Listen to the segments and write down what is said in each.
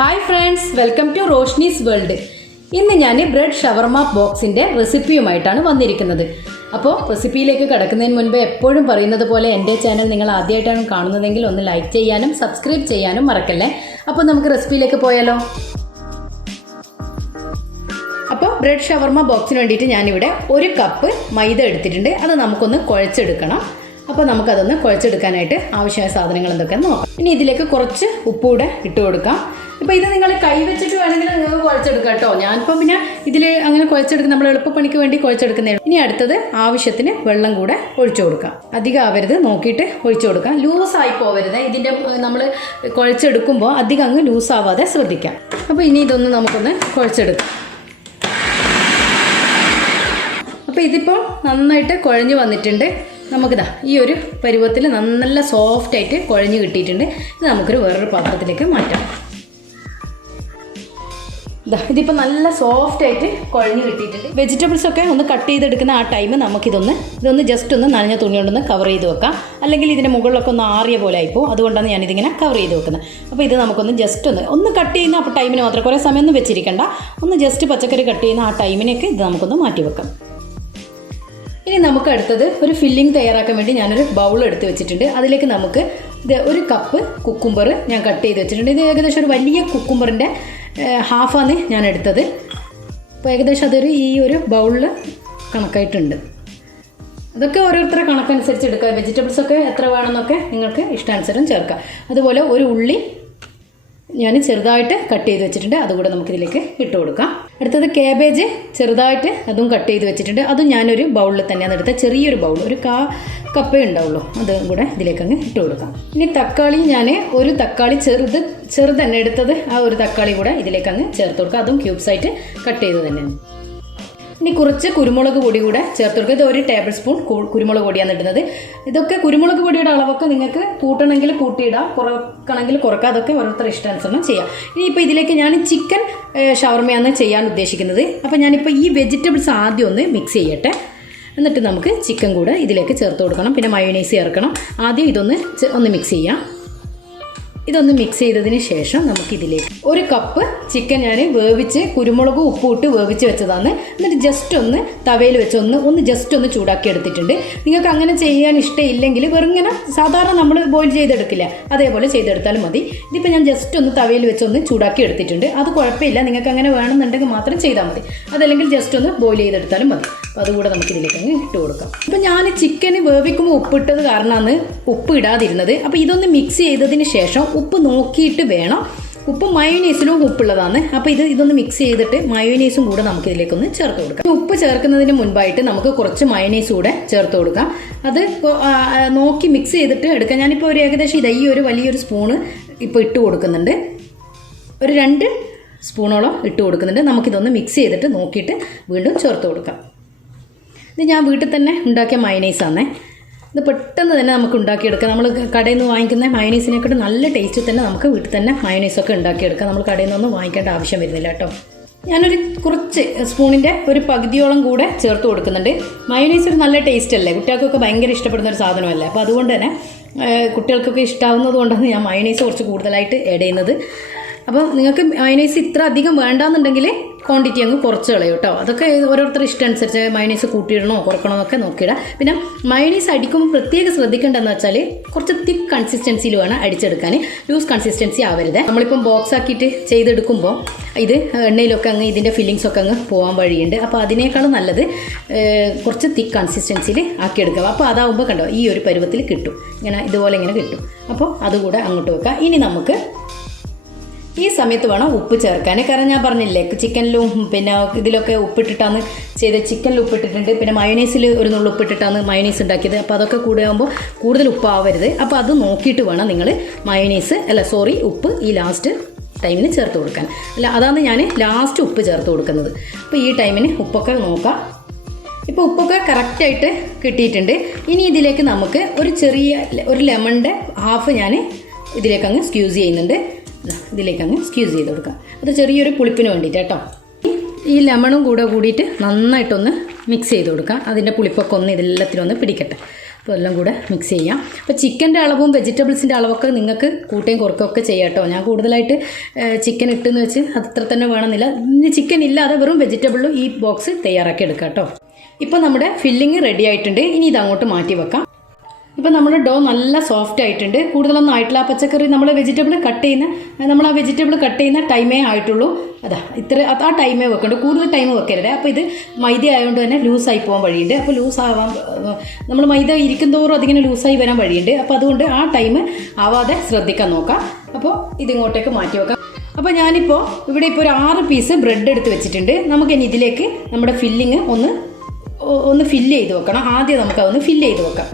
Hi friends, welcome to Roshni's world. ഇന്ന് ഞാൻ bread ഷവർമ ബോക്സിൻ്റെ റെസിപ്പിയുമായിട്ടാണ് വന്നിരിക്കുന്നത്. അപ്പോൾ റെസിപ്പിയിലേക്ക് കടക്കുന്നതിന് മുൻപ് എപ്പോഴും പറയുന്നത് പോലെ എൻ്റെ ചാനൽ നിങ്ങൾ ആദ്യമായിട്ടാണ് കാണുന്നതെങ്കിൽ ഒന്ന് ലൈക്ക് ചെയ്യാനും സബ്സ്ക്രൈബ് ചെയ്യാനും മറക്കല്ലേ. അപ്പോൾ നമുക്ക് റെസിപ്പിയിലേക്ക് പോയാലോ. അപ്പോൾ ബ്രെഡ് ഷവർമ ബോക്സിന് വേണ്ടിയിട്ട് ഞാനിവിടെ 1 കപ്പ് മൈദ എടുത്തിട്ടുണ്ട്. അത് നമുക്കൊന്ന് കുഴച്ചെടുക്കണം. അപ്പോൾ നമുക്കതൊന്ന് കുഴച്ചെടുക്കാനായിട്ട് ആവശ്യമായ സാധനങ്ങൾ എന്തൊക്കെയാണെന്ന് നോക്കാം. ഇനി ഇതിലേക്ക് കുറച്ച് ഉപ്പൂടെ ഇട്ട് കൊടുക്കാം. ഇപ്പോൾ ഇത് നിങ്ങൾ കൈ വെച്ചിട്ട് വേണമെങ്കിൽ നിങ്ങൾക്ക് കുഴച്ചെടുക്കാം കേട്ടോ. ഞാനിപ്പോൾ പിന്നെ ഇതിൽ അങ്ങനെ കുഴച്ചെടുക്കും, നമ്മൾ എളുപ്പപ്പണിക്ക് വേണ്ടി കുഴച്ചെടുക്കുന്നതാണ്. ഇനി അടുത്തത് ആവശ്യത്തിന് വെള്ളം കൂടെ ഒഴിച്ചു കൊടുക്കാം. അധികം ആവരുത്, നോക്കിയിട്ട് ഒഴിച്ചു കൊടുക്കാം. ലൂസായി പോവരുത്. ഇതിൻ്റെ നമ്മൾ കുഴച്ചെടുക്കുമ്പോൾ അധികം അങ്ങ് ലൂസാവാതെ ശ്രദ്ധിക്കാം. അപ്പോൾ ഇനി ഇതൊന്ന് നമുക്കൊന്ന് കുഴച്ചെടുക്കാം. അപ്പോൾ ഇതിപ്പോൾ നന്നായിട്ട് കുഴഞ്ഞു വന്നിട്ടുണ്ട്. നമുക്കിതാ ഈ ഒരു പരുവത്തിൽ നല്ല സോഫ്റ്റായിട്ട് കുഴഞ്ഞ് കിട്ടിയിട്ടുണ്ട്. ഇത് നമുക്കൊരു വേറൊരു പാത്രത്തിലേക്ക് മാറ്റാം. ഇതിപ്പോൾ നല്ല സോഫ്റ്റായിട്ട് കുഴഞ്ഞ് കിട്ടിയിട്ടുണ്ട്. വെജിറ്റബിൾസൊക്കെ ഒന്ന് കട്ട് ചെയ്തെടുക്കുന്ന ആ ടൈം ഇതൊന്ന് ജസ്റ്റ് ഒന്ന് നനഞ്ഞ തുണി കൊണ്ടൊന്ന് കവർ ചെയ്ത് വെക്കാം. അല്ലെങ്കിൽ ഇതിൻ്റെ മുകളിലൊക്കെ ഒന്ന് ആറിയ പോലെ ആയിപ്പോൾ, അതുകൊണ്ടാണ് ഞാനിതിങ്ങനെ കവർ ചെയ്ത് വെക്കുന്നത്. അപ്പോൾ ഇത് നമുക്കൊന്ന് ജസ്റ്റ് ഒന്ന് കട്ട് ചെയ്യുന്ന ആ ടൈമിന് മാത്രം, കുറേ സമയമൊന്നും വെച്ചിരിക്കേണ്ട. ഒന്ന് ജസ്റ്റ് പച്ചക്കറി കട്ട് ചെയ്യുന്ന ആ ടൈമിനൊക്കെ ഇത് നമുക്കൊന്ന് മാറ്റി വെക്കാം. ഇനി നമുക്ക് അടുത്തത് ഒരു ഫില്ലിംഗ് തയ്യാറാക്കാൻ വേണ്ടി ഞാനൊരു ബൗൾ എടുത്ത് വെച്ചിട്ടുണ്ട്. അതിലേക്ക് നമുക്ക് ഇത് 1 കപ്പ് കുക്കുംബർ ഞാൻ കട്ട് ചെയ്ത് വെച്ചിട്ടുണ്ട്. ഇത് ഏകദേശം ഒരു വലിയ കുക്കുംബറിൻ്റെ ഹാഫാണ് ഞാൻ എടുത്തത്. അപ്പോൾ ഏകദേശം ഈ ഒരു ബൗളിൽ കണക്കായിട്ടുണ്ട്. അതൊക്കെ ഓരോരുത്തരുടെ കണക്കനുസരിച്ച് എടുക്കുക. വെജിറ്റബിൾസൊക്കെ എത്ര വേണമെന്നൊക്കെ നിങ്ങൾക്ക് ഇഷ്ടാനുസരണം ചേർക്കാം. അതുപോലെ ഒരു ഉള്ളി ഞാൻ ചെറുതായിട്ട് കട്ട് ചെയ്ത് വെച്ചിട്ടുണ്ട്. അതുകൂടെ നമുക്കിതിലേക്ക് ഇട്ട് കൊടുക്കാം. അടുത്തത് കാബേജ് ചെറുതായിട്ട് അതും കട്ട് ചെയ്ത് വെച്ചിട്ടുണ്ട്. അതും ഞാനൊരു ബൗളിൽ തന്നെയാണ് എടുത്തത്. ചെറിയൊരു ബൗൾ, ഒരു കപ്പേ ഉണ്ടാവുള്ളൂ. അതും കൂടെ ഇതിലേക്ക് അങ്ങ് ഇട്ട് കൊടുക്കാം. ഇനി തക്കാളി ഞാൻ ഒരു തക്കാളി ചെറുത് തന്നെ എടുത്തത്. ആ ഒരു തക്കാളി കൂടെ ഇതിലേക്ക് അങ്ങ് ചേർത്ത് കൊടുക്കാം. അതും ക്യൂബ്സായിട്ട് കട്ട് ചെയ്ത് തന്നെയാണ്. ഇനി കുറച്ച് കുരുമുളക് പൊടി കൂടെ ചേർത്ത് കൊടുക്കുക. ഇത് 1 ടേബിൾ സ്പൂൺ കുരുമുളക് പൊടിയാണ് ഇടുന്നത്. ഇതൊക്കെ കുരുമുളക് പൊടിയുടെ അളവൊക്കെ നിങ്ങൾക്ക് കൂട്ടണമെങ്കിൽ കൂട്ടിയിടാം, കുറക്കണമെങ്കിൽ കുറക്കാം. അതൊക്കെ ഓരോരുത്തർ ഇഷ്ടാനുസരണം ചെയ്യാം. ഇനിയിപ്പോൾ ഇതിലേക്ക് ഞാൻ ചിക്കൻ ഷവർമയാണ് ചെയ്യാൻ ഉദ്ദേശിക്കുന്നത്. അപ്പോൾ ഞാനിപ്പോൾ ഈ വെജിറ്റബിൾസ് ആദ്യം ഒന്ന് മിക്സ് ചെയ്യട്ടെ. എന്നിട്ട് നമുക്ക് ചിക്കൻ കൂടെ ഇതിലേക്ക് ചേർത്ത് കൊടുക്കണം. പിന്നെ മയോനൈസ് ചേർക്കണം. ആദ്യം ഒന്ന് മിക്സ് ചെയ്യാം. ഇതൊന്ന് മിക്സ് ചെയ്തതിന് ശേഷം നമുക്കിതിലേക്ക് 1 കപ്പ് ചിക്കൻ ഞാൻ വേവിച്ച് കുരുമുളകും ഉപ്പും ഇട്ട് വേവിച്ച് വെച്ചതാണ്. എന്നിട്ട് ജസ്റ്റ് ഒന്ന് തവയിൽ വെച്ച് ഒന്ന് ജസ്റ്റ് ഒന്ന് ചൂടാക്കി എടുത്തിട്ടുണ്ട്. നിങ്ങൾക്ക് അങ്ങനെ ചെയ്യാൻ ഇഷ്ടമില്ലെങ്കിൽ വെറുങ്ങനെ സാധാരണ നമ്മൾ ബോയിൽ ചെയ്തെടുക്കില്ല, അതേപോലെ ചെയ്തെടുത്താലും മതി. ഇതിപ്പോൾ ഞാൻ ജസ്റ്റ് ഒന്ന് തവയിൽ വെച്ച് ഒന്ന് ചൂടാക്കി എടുത്തിട്ടുണ്ട്. അത് കുഴപ്പമില്ല, നിങ്ങൾക്ക് അങ്ങനെ വേണമെന്നുണ്ടെങ്കിൽ മാത്രം ചെയ്താൽ മതി. അതല്ലെങ്കിൽ ജസ്റ്റ് ഒന്ന് ബോയിൽ ചെയ്തെടുത്താലും മതി. അപ്പോൾ അതുകൂടെ നമുക്കിതിലേക്ക് അങ്ങ് ഇട്ട് കൊടുക്കാം. അപ്പോൾ ഞാൻ ചിക്കന് വേവിക്കുമ്പോൾ ഉപ്പിട്ടത് കാരണമാണ് ഉപ്പ് ഇടാതിരുന്നത്. അപ്പോൾ ഇതൊന്ന് മിക്സ് ചെയ്തതിന് ശേഷം ഉപ്പ് നോക്കിയിട്ട് വേണം. ഉപ്പ് മയോനൈസിലും ഉപ്പുള്ളതാണ്. അപ്പോൾ ഇതൊന്ന് മിക്സ് ചെയ്തിട്ട് മയോനൈസും കൂടെ നമുക്കിതിലേക്കൊന്ന് ചേർത്ത് കൊടുക്കാം. ഉപ്പ് ചേർക്കുന്നതിന് മുൻപായിട്ട് നമുക്ക് കുറച്ച് മയോനൈസ് കൂടെ ചേർത്ത് കൊടുക്കാം. അത് നോക്കി മിക്സ് ചെയ്തിട്ട് എടുക്കാം. ഞാനിപ്പോൾ ഏകദേശം ഈ ഒരു വലിയൊരു സ്പൂണ് ഇപ്പോൾ ഇട്ട് കൊടുക്കുന്നുണ്ട്. ഒരു 2 സ്പൂണോളം ഇട്ട് കൊടുക്കുന്നുണ്ട്. നമുക്കിതൊന്ന് മിക്സ് ചെയ്തിട്ട് നോക്കിയിട്ട് വീണ്ടും ചേർത്ത് കൊടുക്കാം. ഇത് ഞാൻ വീട്ടിൽ തന്നെ ഉണ്ടാക്കിയ മയോനൈസാണ്. ഇത് പെട്ടെന്ന് തന്നെ നമുക്ക് ഉണ്ടാക്കിയെടുക്കാം. നമ്മൾ കടയിൽ നിന്ന് വാങ്ങിക്കുന്ന മയോനൈസിനെക്കാട്ട് നല്ല ടേസ്റ്റ് തന്നെ നമുക്ക് വീട്ടിൽ തന്നെ മയോനൈസൊക്കെ ഉണ്ടാക്കിയെടുക്കാം. നമ്മൾ കടയിൽ നിന്നൊന്നും വാങ്ങിക്കേണ്ട ആവശ്യം വരുന്നില്ല കേട്ടോ. ഞാനൊരു കുറച്ച് സ്പൂണിൻ്റെ ഒരു പകുതിയോളം കൂടെ ചേർത്ത് കൊടുക്കുന്നുണ്ട്. മയോനൈസ് ഒരു നല്ല ടേസ്റ്റ് അല്ലേ, കുട്ടികൾക്കൊക്കെ ഭയങ്കര ഇഷ്ടപ്പെടുന്ന ഒരു സാധനമല്ലേ. അപ്പോൾ അതുകൊണ്ട് തന്നെ കുട്ടികൾക്കൊക്കെ ഇഷ്ടമാവുന്നത് കൊണ്ടാണ് ഞാൻ മയോനൈസ് കുറച്ച് കൂടുതലായിട്ട് ആഡ് ചെയ്യുന്നത്. അപ്പോൾ നിങ്ങൾക്ക് മയോനൈസ് ഇത്ര അധികം വേണ്ടാന്നുണ്ടെങ്കിൽ ക്വാണ്ടിറ്റി അങ്ങ് കുറച്ച് കളയും കേട്ടോ. അതൊക്കെ ഓരോരുത്തർ ഇഷ്ടം അനുസരിച്ച് മയോനൈസ് കൂട്ടിയിടണോ കുറക്കണോ എന്നൊക്കെ നോക്കിയിടാം. പിന്നെ മയോനൈസ് അടിക്കുമ്പോൾ പ്രത്യേകം ശ്രദ്ധിക്കേണ്ടതെന്ന് വെച്ചാൽ കുറച്ച് തിക്ക് കൺസിസ്റ്റൻസിയിൽ വേണം അടിച്ചെടുക്കാൻ. ലൂസ് കൺസിസ്റ്റൻസി ആവരുത്. നമ്മളിപ്പം ബോക്സ് ആക്കിയിട്ട് ചെയ്തെടുക്കുമ്പോൾ ഇത് എണ്ണയിലൊക്കെ അങ്ങ് ഇതിൻ്റെ ഫില്ലിങ്സൊക്കെ അങ്ങ് പോകാൻ വഴിയുണ്ട്. അപ്പോൾ അതിനേക്കാളും നല്ലത് കുറച്ച് തിക്ക് കൺസിസ്റ്റൻസിയിൽ ആക്കിയെടുക്കുക. അപ്പോൾ അതാവുമ്പോൾ കണ്ടോ ഈ ഒരു പരുവത്തിൽ കിട്ടും. ഇതുപോലെ ഇങ്ങനെ കിട്ടും. അപ്പോൾ അതുകൂടെ അങ്ങോട്ട് വെക്കുക. ഇനി നമുക്ക് ഈ സമയത്ത് വേണം ഉപ്പ് ചേർക്കാൻ. കാരണം ഞാൻ പറഞ്ഞില്ലേ, ചിക്കനിലും പിന്നെ ഇതിലൊക്കെ ഉപ്പിട്ടിട്ടാണ് ചെയ്തത്. ചിക്കനിൽ ഉപ്പിട്ടിട്ടുണ്ട്, പിന്നെ മയോനൈസിൽ ഒരു നുള്ളു ഉപ്പിട്ടിട്ടാണ് മയോനൈസ് ഉണ്ടാക്കിയത്. അപ്പോൾ അതൊക്കെ കൂടെ ആകുമ്പോൾ കൂടുതൽ ഉപ്പാവരുത്. അപ്പോൾ അത് നോക്കിയിട്ട് വേണം നിങ്ങൾ ഉപ്പ് ഈ ലാസ്റ്റ് ടൈമിന് ചേർത്ത് കൊടുക്കാൻ. അതാണ് ഞാൻ ലാസ്റ്റ് ഉപ്പ് ചേർത്ത് കൊടുക്കുന്നത്. അപ്പോൾ ഈ ടൈമിന് ഉപ്പൊക്കെ നോക്കാം. ഇപ്പോൾ ഉപ്പൊക്കെ കറക്റ്റായിട്ട് കിട്ടിയിട്ടുണ്ട്. ഇനി ഇതിലേക്ക് നമുക്ക് ഒരു ലെമണിൻ്റെ ഹാഫ് ഞാൻ ഇതിലേക്ക് അങ്ങ് സ്ക്യൂസ് ചെയ്യുന്നുണ്ട്. ഇതിലേക്ക് അങ്ങ് സ്ക്യൂസ് ചെയ്ത് കൊടുക്കാം. അത് ചെറിയൊരു പുളിപ്പിന് വേണ്ടിയിട്ട് കേട്ടോ. ഈ ലെമണും കൂടിയിട്ട് നന്നായിട്ടൊന്ന് മിക്സ് ചെയ്ത് കൊടുക്കാം. അതിൻ്റെ പുളിപ്പൊക്കെ ഒന്ന് ഇതെല്ലാത്തിനും ഒന്ന് പിടിക്കട്ടെ. അപ്പോൾ എല്ലാം കൂടെ മിക്സ് ചെയ്യാം. അപ്പോൾ ചിക്കൻ്റെ അളവും വെജിറ്റബിൾസിൻ്റെ അളവൊക്കെ നിങ്ങൾക്ക് കൂട്ടുകയും കുറക്കുകയൊക്കെ ചെയ്യാം കേട്ടോ. ഞാൻ കൂടുതലായിട്ട് ചിക്കൻ ഇട്ടെന്ന് വെച്ച് അത്ര തന്നെ വേണമെന്നില്ല. ഇനി ചിക്കൻ ഇല്ലാതെ വെറും വെജിറ്റബിളും ഈ ബോക്സ് തയ്യാറാക്കി എടുക്കാം കേട്ടോ. ഇപ്പോൾ നമ്മുടെ ഫില്ലിങ് റെഡി ആയിട്ടുണ്ട്. ഇനി ഇതങ്ങോട്ട് മാറ്റി വെക്കാം. ഇപ്പോൾ നമ്മുടെ ഡോ നല്ല സോഫ്റ്റ് ആയിട്ടുണ്ട്. കൂടുതലൊന്നും ആയിട്ടില്ല. ആ പച്ചക്കറി നമ്മൾ ആ വെജിറ്റബിൾ കട്ട് ചെയ്യുന്ന ടൈമേ ആയിട്ടുള്ളൂ. ആ ടൈമേ വെക്കണ്ട, കൂടുതൽ ടൈം വെക്കരുത്. അപ്പോൾ ഇത് മൈദ ആയതുകൊണ്ട് തന്നെ ലൂസായി പോകാൻ വഴിയുണ്ട്. അപ്പോൾ ലൂസാവാൻ നമ്മൾ മൈദ ഇരിക്കും തോറും അതിങ്ങനെ ലൂസായി വരാൻ വഴിയുണ്ട്. അപ്പോൾ അതുകൊണ്ട് ആ ടൈം ആവാതെ ശ്രദ്ധിക്കാൻ നോക്കാം. അപ്പോൾ ഇതിങ്ങോട്ടേക്ക് മാറ്റി വെക്കാം. അപ്പോൾ ഞാനിപ്പോൾ ഇവിടെ ഇപ്പോൾ ഒരു 6 പീസ് ബ്രെഡ് എടുത്ത് വെച്ചിട്ടുണ്ട്. നമുക്കിനി ഇതിലേക്ക് നമ്മുടെ ഫില്ലിങ് ഒന്ന് ഫില്ല് ചെയ്ത് വെക്കണം. ആദ്യം നമുക്കതൊന്ന് ഫില്ല് ചെയ്ത് വെക്കാം.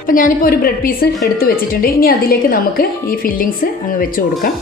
അപ്പോൾ ഞാനിപ്പോൾ ഒരു ബ്രെഡ് പീസ് എടുത്ത് വെച്ചിട്ടുണ്ട്. ഇനി അതിലേക്ക് നമുക്ക് ഈ ഫില്ലിങ്സ് അങ്ങ് വെച്ച് കൊടുക്കാം.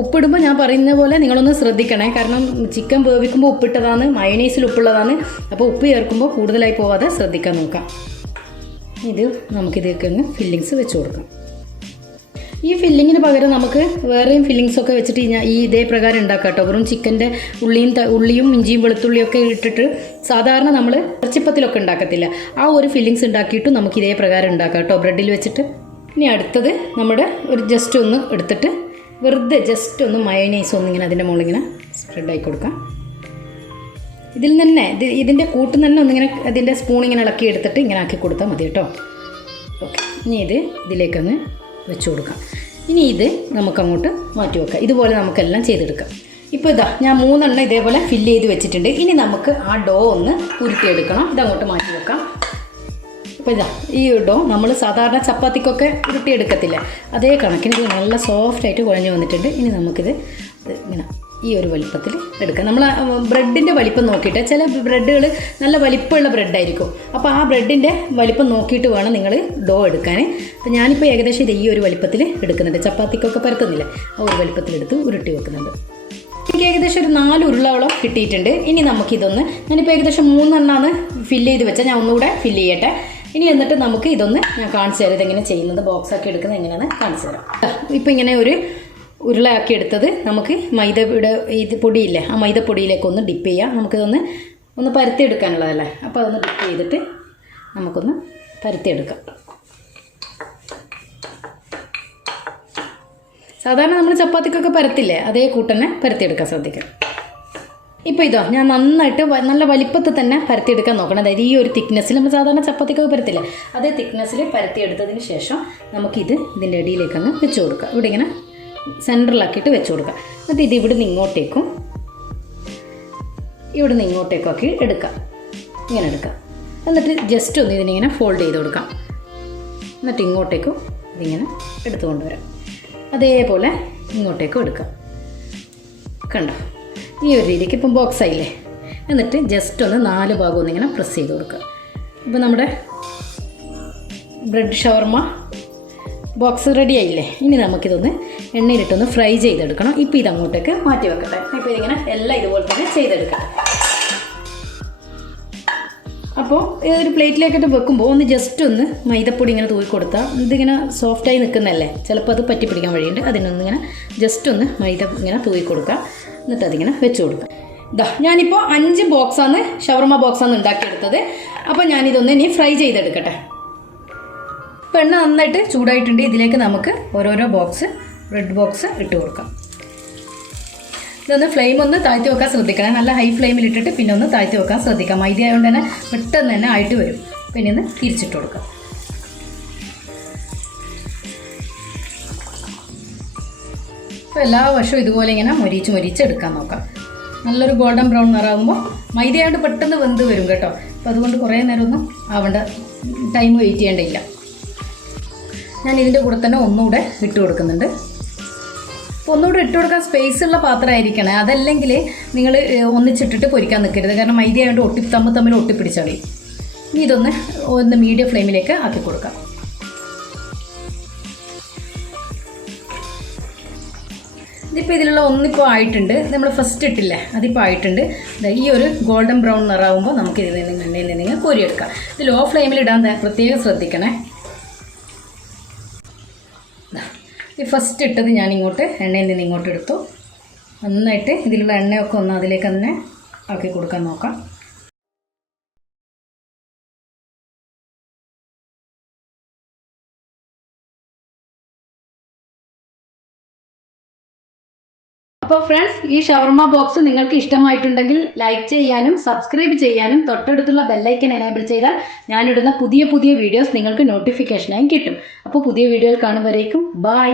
ഉപ്പിടുമ്പോൾ ഞാൻ പറയുന്ന പോലെ നിങ്ങളൊന്ന് ശ്രദ്ധിക്കണേ. കാരണം ചിക്കൻ വേവിക്കുമ്പോൾ ഉപ്പിട്ടതാണ്, മയോനൈസിൽ ഉപ്പുള്ളതാണ്. അപ്പോൾ ഉപ്പ് ചേർക്കുമ്പോൾ കൂടുതലായി പോവാതെ ശ്രദ്ധിക്കാൻ നോക്കാം. ഇത് നമുക്കിതിലേക്ക് അങ്ങ് ഫില്ലിങ്സ് വെച്ച് കൊടുക്കാം. ഈ ഫില്ലിങ്ങിന് പകരം നമുക്ക് വേറെയും ഫില്ലിങ്സൊക്കെ വെച്ചിട്ട് ഈ ഇതേ പ്രകാരം ഉണ്ടാക്കാം കേട്ടോ. വെറും ചിക്കൻ്റെ ഉള്ളിയും ഇഞ്ചിയും വെളുത്തുള്ളിയൊക്കെ ഇട്ടിട്ട് സാധാരണ നമ്മൾ ഇറച്ചിപ്പത്തിലൊക്കെ ഉണ്ടാക്കത്തില്ല, ആ ഒരു ഫില്ലിങ്സ് ഉണ്ടാക്കിയിട്ട് നമുക്ക് ഇതേ പ്രകാരം ഉണ്ടാക്കാം കേട്ടോ, ബ്രെഡിൽ വെച്ചിട്ട്. ഇനി അടുത്തത് നമ്മുടെ ഒരു ജസ്റ്റ് ഒന്ന് എടുത്തിട്ട് വെറുതെ ജസ്റ്റ് ഒന്ന് മയോനൈസ് ഒന്നിങ്ങനെ അതിൻ്റെ മുകളിലിങ്ങനെ സ്പ്രെഡായി കൊടുക്കാം. ഇതിൽ തന്നെ ഇതിൻ്റെ കൂട്ടിൽ തന്നെ ഒന്നിങ്ങനെ അതിൻ്റെ സ്പൂണിങ്ങനെ ഇളക്കി എടുത്തിട്ട് ഇങ്ങനെ ആക്കി കൊടുത്താൽ മതി കേട്ടോ. ഓക്കെ, ഇനി ഇതിലേക്കൊന്ന് വെച്ച് കൊടുക്കാം. ഇനി ഇത് നമുക്കങ്ങോട്ട് മാറ്റി വെക്കാം. ഇതുപോലെ നമുക്കെല്ലാം ചെയ്തെടുക്കാം. ഇപ്പോൾ ഞാൻ 3 എണ്ണം ഇതേപോലെ ഫില്ല് ചെയ്ത് വെച്ചിട്ടുണ്ട്. ഇനി നമുക്ക് ആ ഡോ ഒന്ന് ഉരുട്ടിയെടുക്കണം. ഇതങ്ങോട്ട് മാറ്റി വെക്കാം. അപ്പോൾ ഈ ഡോ നമ്മൾ സാധാരണ ചപ്പാത്തിക്കൊക്കെ ഉരുട്ടിയെടുക്കത്തില്ല, അതേ കണക്കിന് ഇത് നല്ല സോഫ്റ്റായിട്ട് കുഴഞ്ഞു വന്നിട്ടുണ്ട്. ഇനി നമുക്കിത് ഇങ്ങനെ ഈ ഒരു വലിപ്പത്തിൽ എടുക്കാം. നമ്മൾ ബ്രെഡിൻ്റെ വലിപ്പം നോക്കിയിട്ട്, ചില ബ്രെഡുകൾ നല്ല വലിപ്പമുള്ള ബ്രെഡായിരിക്കും. അപ്പോൾ ആ ബ്രെഡിൻ്റെ വലിപ്പം നോക്കിയിട്ട് വേണം നിങ്ങൾ ഡോ എടുക്കാൻ. അപ്പോൾ ഞാനിപ്പോൾ ഏകദേശം ഇത് ഈ ഒരു വലിപ്പത്തിൽ എടുക്കുന്നുണ്ട്. ചപ്പാത്തിക്കൊക്കെ പരത്തുന്നില്ല, ആ ഒരു വലിപ്പത്തിലെടുത്ത് ഉരുട്ടി വെക്കുന്നുണ്ട്. എനിക്ക് ഏകദേശം ഒരു 4 ഉരുളോളം കിട്ടിയിട്ടുണ്ട്. ഇനി നമുക്കിതൊന്ന്, ഞാനിപ്പോൾ ഏകദേശം 3 എണ്ണമാണ് ഫില്ല് ചെയ്ത് വെച്ചാൽ, ഞാൻ ഒന്നുകൂടെ ഫില്ല് ചെയ്യട്ടെ. ഇനി എന്നിട്ട് നമുക്ക് ഇതൊന്ന് ഞാൻ കാണിച്ചു തരാം, ഇതെങ്ങനെ ചെയ്യുന്നത്, ബോക്സാക്കി എടുക്കുന്നത് എങ്ങനെയാണെന്ന് കാണിച്ചു തരാം. ഇപ്പോൾ ഇങ്ങനെ ഒരു ഉരുളയാക്കി എടുത്തത് നമുക്ക് മൈദയുടെ ഇത് പൊടിയില്ലേ, ആ മൈദപ്പൊടിയിലേക്ക് ഒന്ന് ഡിപ്പ് ചെയ്യാം. നമുക്കിതൊന്ന് പരത്തിയെടുക്കാനുള്ളതല്ലേ. അപ്പോൾ അതൊന്ന് ഡിപ്പ് ചെയ്തിട്ട് നമുക്കൊന്ന് പരത്തിയെടുക്കാം. സാധാരണ നമ്മൾ ചപ്പാത്തിക്കൊക്കെ പരത്തില്ലേ, അതേ കൂട്ടന്നെ പരത്തിയെടുക്കാൻ ശ്രദ്ധിക്കാം. ഇപ്പോൾ ഞാൻ നന്നായിട്ട് നല്ല വലിപ്പത്തിൽ തന്നെ പരത്തിയെടുക്കാൻ നോക്കണം. അതായത് ഈ ഒരു തിക്നെസ്സിൽ നമ്മൾ സാധാരണ ചപ്പാത്തിക്കൊക്കെ പരത്തില്ലേ, അതേ തിക്നെസ്സിൽ പരത്തിയെടുത്തതിന് ശേഷം നമുക്കിത് ഇതിൻ്റെ അടിയിലേക്കങ്ങ് വെച്ച് കൊടുക്കാം. ഇവിടെ ഇങ്ങനെ സെൻറ്ററിലാക്കിയിട്ട് വെച്ച് കൊടുക്കുക. എന്നിട്ട് ഇത് ഇവിടുന്ന് ഇങ്ങോട്ടേക്കും ആക്കി എടുക്കാം. ഇങ്ങനെ എടുക്കാം. എന്നിട്ട് ജസ്റ്റ് ഒന്ന് ഇതിനിങ്ങനെ ഫോൾഡ് ചെയ്ത് കൊടുക്കാം. എന്നിട്ട് ഇങ്ങോട്ടേക്കും ഇതിങ്ങനെ എടുത്തു കൊണ്ടുവരാം. അതേപോലെ ഇങ്ങോട്ടേക്കും എടുക്കാം. കണ്ടോ, ഈ ഒരു രീതിക്ക് ഇപ്പം ബോക്സ് ആയില്ലേ. എന്നിട്ട് ജസ്റ്റ് ഒന്ന് 4 ഭാഗം ഒന്നിങ്ങനെ പ്രസ് ചെയ്ത് കൊടുക്കുക. ഇപ്പം നമ്മുടെ ബ്രെഡ് ഷവർമ ബോക്സ് റെഡി ആയില്ലേ. ഇനി നമുക്കിതൊന്ന് എണ്ണയിലിട്ടൊന്ന് ഫ്രൈ ചെയ്തെടുക്കണം. ഇപ്പോൾ ഇതങ്ങോട്ടേക്ക് മാറ്റി വെക്കട്ടെ. ഇപ്പോൾ ഇതിങ്ങനെ എല്ലാം ഇതുപോലെ തന്നെ ചെയ്തെടുക്കാം. അപ്പോൾ ഒരു പ്ലേറ്റിലേക്കിട്ട് വെക്കുമ്പോൾ ഒന്ന് ജസ്റ്റ് ഒന്ന് മൈദപ്പൊടി ഇങ്ങനെ തൂക്കി കൊടുത്താൽ ഇതിങ്ങനെ സോഫ്റ്റായി നിൽക്കുന്നതല്ലേ, ചിലപ്പോൾ അത് പറ്റി പിടിക്കാൻ വഴിയുണ്ട്. അതിനൊന്നിങ്ങനെ ജസ്റ്റ് ഒന്ന് മൈദ ഇങ്ങനെ തൂക്കി കൊടുക്കുക. എന്നിട്ട് അതിങ്ങനെ വെച്ച് കൊടുക്കുക. ഞാനിപ്പോൾ 5 ബോക്സാണ്, ഷവർമ ബോക്സാണ് ഉണ്ടാക്കിയെടുത്തത്. അപ്പോൾ ഞാനിതൊന്ന് ഇനി ഫ്രൈ ചെയ്തെടുക്കട്ടെ. ഇപ്പോൾ എണ്ണ നന്നായിട്ട് ചൂടായിട്ടുണ്ട്. ഇതിലേക്ക് നമുക്ക് ഓരോരോ ബ്രെഡ് ബോക്സ് ഇട്ട് കൊടുക്കാം. ഇതൊന്ന് ഫ്ലെയിം ഒന്ന് താഴ്ത്തി വെക്കാൻ ശ്രദ്ധിക്കണം. നല്ല ഹൈ ഫ്ലെയിമിൽ ഇട്ടിട്ട് പിന്നെ ഒന്ന് താഴ്ത്തി വെക്കാൻ ശ്രദ്ധിക്കാം. മൈദ ആയതുകൊണ്ട് തന്നെ പെട്ടെന്ന് തന്നെ ആയിട്ട് വരും. പിന്നെ ഒന്ന് തിരിച്ചിട്ട് കൊടുക്കാം. അപ്പോൾ എല്ലാ വശവും ഇതുപോലെ ഇങ്ങനെ മൊരിച്ച് എടുക്കാൻ നോക്കാം. നല്ലൊരു ഗോൾഡൻ ബ്രൗൺ നിറാകുമ്പോൾ മൈദയായിട്ട് പെട്ടെന്ന് വെന്ത് വരും കേട്ടോ. അപ്പോൾ അതുകൊണ്ട് കുറേ നേരമൊന്നും ആവേണ്ട, ടൈം വെയിറ്റ് ചെയ്യേണ്ടയില്ല. ഞാൻ ഇതിൻ്റെ കൂടെ തന്നെ ഒന്നുകൂടെ ഇട്ട് കൊടുക്കുന്നുണ്ട്. അപ്പോൾ ഒന്നുകൂടെ ഇട്ട് കൊടുക്കാൻ സ്പേസ് ഉള്ള പാത്രമായിരിക്കണേ. അതല്ലെങ്കിൽ നിങ്ങൾ ഒന്നിച്ചിട്ടിട്ട് പൊരിക്കാൻ നിൽക്കരുത്. കാരണം മൈദ ആയതുകൊണ്ട് തമ്മിൽ ഒട്ടിപ്പിടിച്ചാളി. ഇനി ഒന്ന് മീഡിയം ഫ്ലെയിമിലേക്ക് ആക്കി കൊടുക്കാം. ഇതിപ്പോൾ ഇതിലുള്ള ഒന്നിപ്പോൾ ആയിട്ടുണ്ട്. നമ്മൾ ഫസ്റ്റ് ഇട്ടില്ലേ, അതിപ്പോൾ ആയിട്ടുണ്ട്. ഈ ഒരു ഗോൾഡൻ ബ്രൗൺ നിറാവുമ്പോൾ നമുക്ക് ഇതിൽ നിന്ന് എണ്ണയിൽ നിന്ന് കോരിയെടുക്കാം. ഇത് ലോ ഫ്ലെയിമിൽ ഇടാൻ പ്രത്യേകം ശ്രദ്ധിക്കണേ. ഈ ഫസ്റ്റ് ഇട്ടത് ഞാൻ എണ്ണയിൽ നിന്ന് ഇങ്ങോട്ട് എടുത്തു. നന്നായിട്ട് ഇതിലുള്ള എണ്ണയൊക്കെ ഒന്ന് അതിലേക്ക് തന്നെ ആക്കി കൊടുക്കാൻ നോക്കാം. അപ്പോൾ ഫ്രണ്ട്സ്, ഈ ഷവർമ ബോക്സ് നിങ്ങൾക്ക് ഇഷ്ടമായിട്ടുണ്ടെങ്കിൽ ലൈക്ക് ചെയ്യാനും സബ്സ്ക്രൈബ് ചെയ്യാനും തൊട്ടടുത്തുള്ള ബെല്ലൈക്കൻ എനേബിൾ ചെയ്താൽ ഞാനിടുന്ന പുതിയ പുതിയ വീഡിയോസ് നിങ്ങൾക്ക് നോട്ടിഫിക്കേഷനായി കിട്ടും. അപ്പോൾ പുതിയ വീഡിയോയിൽ കാണുമ്പോഴേക്കും ബൈ.